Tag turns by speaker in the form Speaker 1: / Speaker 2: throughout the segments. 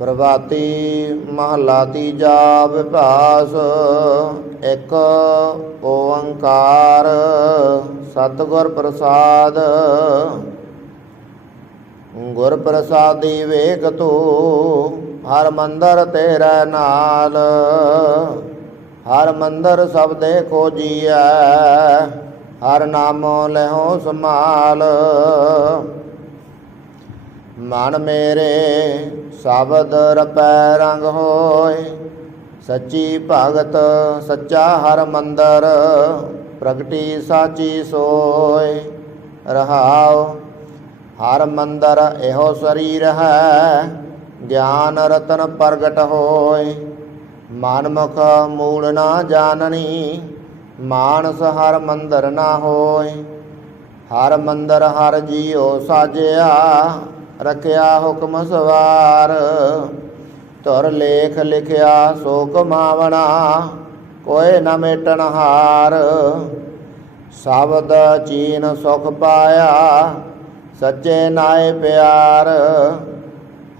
Speaker 1: ਪ੍ਰਭਾਤੀ ਮਹਲਾ ਤੀਜਾ ਵਿਭਾਸ, ਇੱਕ ਓੰਕਾਰ ਸਤਿਗੁਰ ਪ੍ਰਸਾਦ। ਗੁਰ ਪ੍ਰਸਾਦੀ ਵੇਖ ਤੂ, ਹਰ ਮੰਦਰ ਤੇਰੇ ਨਾਲ। ਹਰ ਮੰਦਰ ਸਭ ਦੇ ਖੋਜੀਐ, ਹਰ ਨਾਮੋ ਲਹੋ ਸਮਾਲ ਮਨ ਮੇਰੇ ਸ਼ਬਦ ਰਪੈ ਰੰਗ ਹੋਏ। ਸੱਚੀ ਭਗਤ, ਸੱਚਾ ਹਰ ਮੰਦਰ, ਪ੍ਰਗਟੀ ਸਾਚੀ ਸੋਏ। ਰਹਾਉ, ਹਰ ਮੰਦਰ ਇਹੋ ਸਰੀਰ ਹੈ, ਗਿਆਨ ਰਤਨ ਪ੍ਰਗਟ ਹੋਏ। ਮਨਮੁਖ ਮੂਲ ਨਾ ਜਾਣਨੀ, ਮਾਨਸ ਹਰ ਮੰਦਰ ਨਾ ਹੋਏ। ਹਰ ਮੰਦਰ ਹਰ ਜੀਉ ਸਾਜਿਆ ਰਖਿਆ ਹੁਕਮ ਸਵਾਰ। ਤੁਰ ਲੇਖ ਲਿਖਿਆ ਸੋ ਕਮਾਵਣਾ ਕੋਏ ਨ ਮੇਟਣ ਹਾਰ। ਸ਼ਬਦ ਚੀਨ ਸੁਖ ਪਾਇਆ, ਸੱਚੇ ਨਾਏ ਪਿਆਰ।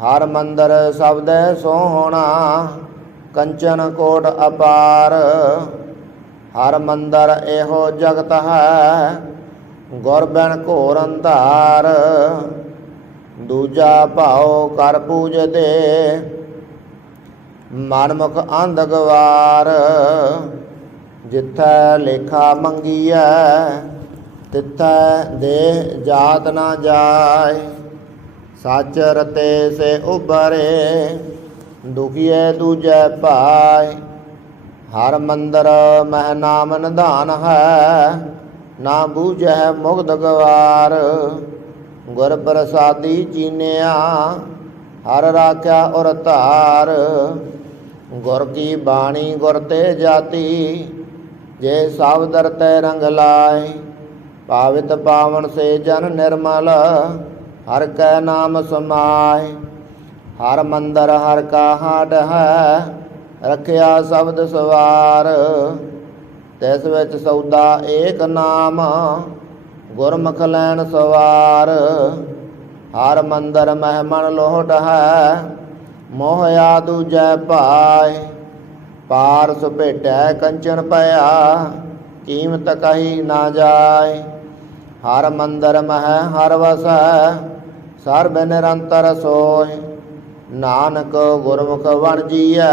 Speaker 1: ਹਰ ਮੰਦਰ ਸਬਦੈ ਸੋਹਣਾ, ਕੰਚਨ ਕੋਟ ਅਪਾਰ। ਹਰ ਮੰਦਰ ਇਹੋ ਜਗਤ ਹੈ, ਗੁਰ ਬਿਨ ਘੋਰ ਅੰਧਾਰ ਦੂਜਾ ਭਾਉ ਕਰ ਪੂਜਦੇ। ਮਨਮੁਖ ਅੰਧ ਗਵਾਰ ਜਿੱਥੈ ਲੇਖਾ ਮੰਗੀਐ, ਤਿੱਥੈ ਦੇਹ ਜਾਤ ਨਾ ਜਾਏ। ਸੱਚ ਰਤੇ ਸੇ ਉਬਰੇ ਦੁਖੀਏ ਦੂਜੈ ਪਾਏ। ਹਰ ਮੰਦਰ ਮਹਿ ਨਾਮ ਨਿਧਾਨ ਹੈ, ਨਾ ਬੂਝੈ ਮੁਗਧ ਗਵਾਰ। ਗੁਰ ਪ੍ਰਸਾਦੀ ਚੀਨਿਆ, ਹਰ ਰਾਖਿਆ ਔਰ ਧਾਰ। ਗੁਰ ਕੀ ਬਾਣੀ ਗੁਰ ਤੇ ਜਾਤੀ, ਜੇ ਸਬਦਰ ਤੈ ਰੰਗ ਲਾਏ ਪਾਵਿਤ ਪਾਵਨ ਸੇ ਜਨ ਨਿਰਮਲ, ਹਰ ਕੈ ਨਾਮ ਸਮਾਏ। ਹਰ ਮੰਦਰ ਹਰ ਕਾ ਹਾਟ ਹੈ ਰਖਿਆ ਸ਼ਬਦ ਸਵਾਰ। ਤਿਸ ਵਿੱਚ ਸੌਦਾ ਏਕ ਨਾਮ ਗੁਰਮੁਖ ਲੈਣ ਸਵਾਰ, ਹਰ ਮੰਦਰ ਮਹਿਮਨ ਲੋਟ ਹੈ ਮੋਹ ਆ ਦੂਜੈ ਭਾਏ ਪਾਰ ਭੇਟੈ ਕੰਚਨ ਪਿਆ, ਕੀਮਤ ਕਹੀ ਨਾ ਜਾਏ ਹਰ ਮੰਦਰ ਮਹਿ ਹਰ ਵਸੈ, ਸਰਬ ਨਿਰੰਤਰ ਸੋਏ ਨਾਨਕ ਗੁਰਮੁਖ ਬਣ ਜੀਐ,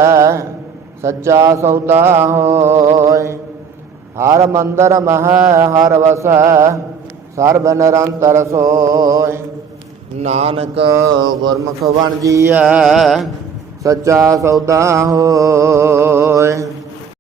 Speaker 1: ਸੱਚਾ ਸੌਦਾ ਹੋਇ। ਹਰ ਮੰਦਰ ਮਹਿ ਹਰ ਵਸੈ ਸਰਬ ਨਿਰੰਤਰ ਸੋਏ। ਨਾਨਕ ਗੁਰਮੁਖ ਬਣ ਜੀਐ ਸੱਚਾ ਸੌਦਾ ਹੋਏ।